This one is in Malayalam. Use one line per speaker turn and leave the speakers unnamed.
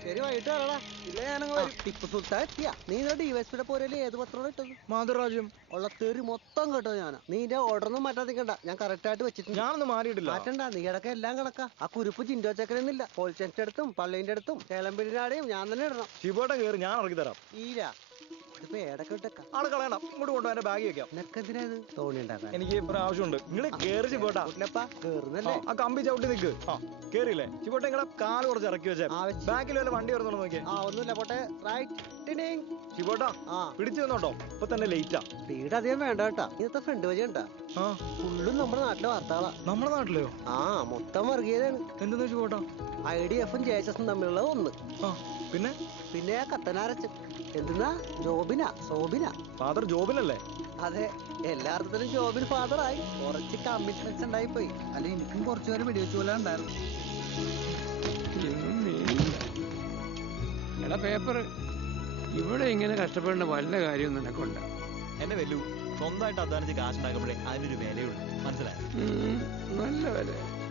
ശരി വൈകിട്ട് വരടാ. ഇല്ല ഞാനങ്ങ് വരും. ടിപ്പു സുൽത്താൻ എത്തിയാ? നീ ഡിവൈഎസ്പിയുടെ പോരല്ലേ ഏത് പത്രം ഇട്ടത്?
മാതൃരാജ്യം.
ഉള്ള തെറി മൊത്തം കേട്ടോ ഞാനാ. നീ എന്റെ ഓർഡർ ഒന്നും മാറ്റാതിക്കണ്ട, ഞാൻ കറക്റ്റ് ആയിട്ട് വെച്ചിട്ടുണ്ട്.
ഞാനൊന്നും മാറിയിട്ടില്ല.
മാറ്റണ്ട, നീ ഇടയ്ക്ക് എല്ലാം കിടക്കാ. ആ കുരുപ്പ് ചിന്തോ ചക്കരൊന്നുമില്ല. പോളിച്ചന്റെ അടുത്തും പള്ളീന്റെ അടുത്തും ചേലമ്പിരിനാടെയും ഞാൻ തന്നെ ഇടണം.
ശിവോട്ടം കയറി ഞാൻ ഇറക്കി തരാം.
ഈരാ ഇതിപ്പോ ഏടൊക്കെ ഇട്ടേക്കാം.
ആളെ കളയണം, ഇങ്ങോട്ട് കൊണ്ടുപോയി എന്റെ ബാഗ് വെക്കാം.
നിനക്കെന്തിനാ ഇത് തോണി ഉണ്ടാക്കാൻ?
എനിക്ക് ഇപ്പൊ ആവശ്യമുണ്ട്. നിങ്ങൾ കേറി ശിവോട്ടാ.
കേറുന്നല്ലേ?
ആ കമ്പി ചവിട്ടി നിക്ക്. ആ കേറിയില്ലേ ശിവോട്ട? നിങ്ങളെ കാല് കുറച്ച് ഇറക്കി വെച്ചേ. ബാക്കിൽ വല്ല വണ്ടി വരുന്നുണ്ടോ നോക്കിയേ.
ഒന്നുമില്ല പോട്ടെ.
ശിവോട്ടാ പിടിച്ചു തന്നോട്ടോ, ഇപ്പൊ തന്നെ ലേറ്റാ.
സ്പീഡ് അധികം വേണ്ട കേട്ടാ. ഇന്നത്തെ ഫ്രണ്ട് വഴി ഉണ്ടാ ഫുള്ളും നമ്മുടെ നാട്ടിലെ വാർത്തകളാ.
നമ്മുടെ നാട്ടിലെയോ?
മൊത്തം വർഗീയതയാണ്.
എന്തെന്ന് ശിവോട്ടാ?
IDF-ഉം JSS-ഉം തമ്മിലുള്ള ഒന്ന്.
പിന്നെ
കത്തനാരച്ചൻ എന്തെന്നാ സോബിന
ഫാദർ ജോബിനല്ലേ?
അതെ, എല്ലാ അർത്ഥത്തിലും ജോബിന് ഫാദറായി. കുറച്ച് കമ്മിറ്റ്മെന്റ്സ് ഉണ്ടായി പോയി. അല്ല എനിക്കും കുറച്ചുപേരെ വെടിവെച്ചു പോലെ ഉണ്ടായിരുന്നു.
എടാ പേപ്പർ, ഇവിടെ ഇങ്ങനെ കഷ്ടപ്പെടേണ്ട വല്ല കാര്യവും നിനക്കുണ്ട്?
എന്നെ വല്ലു സ്വന്തമായിട്ട് അധ്വാനിച്ച് കാശുണ്ടാക്കുമ്പോഴേ അതിനൊരു വിലയുള്ളൂ, മനസ്സിലായി?
നല്ല വില.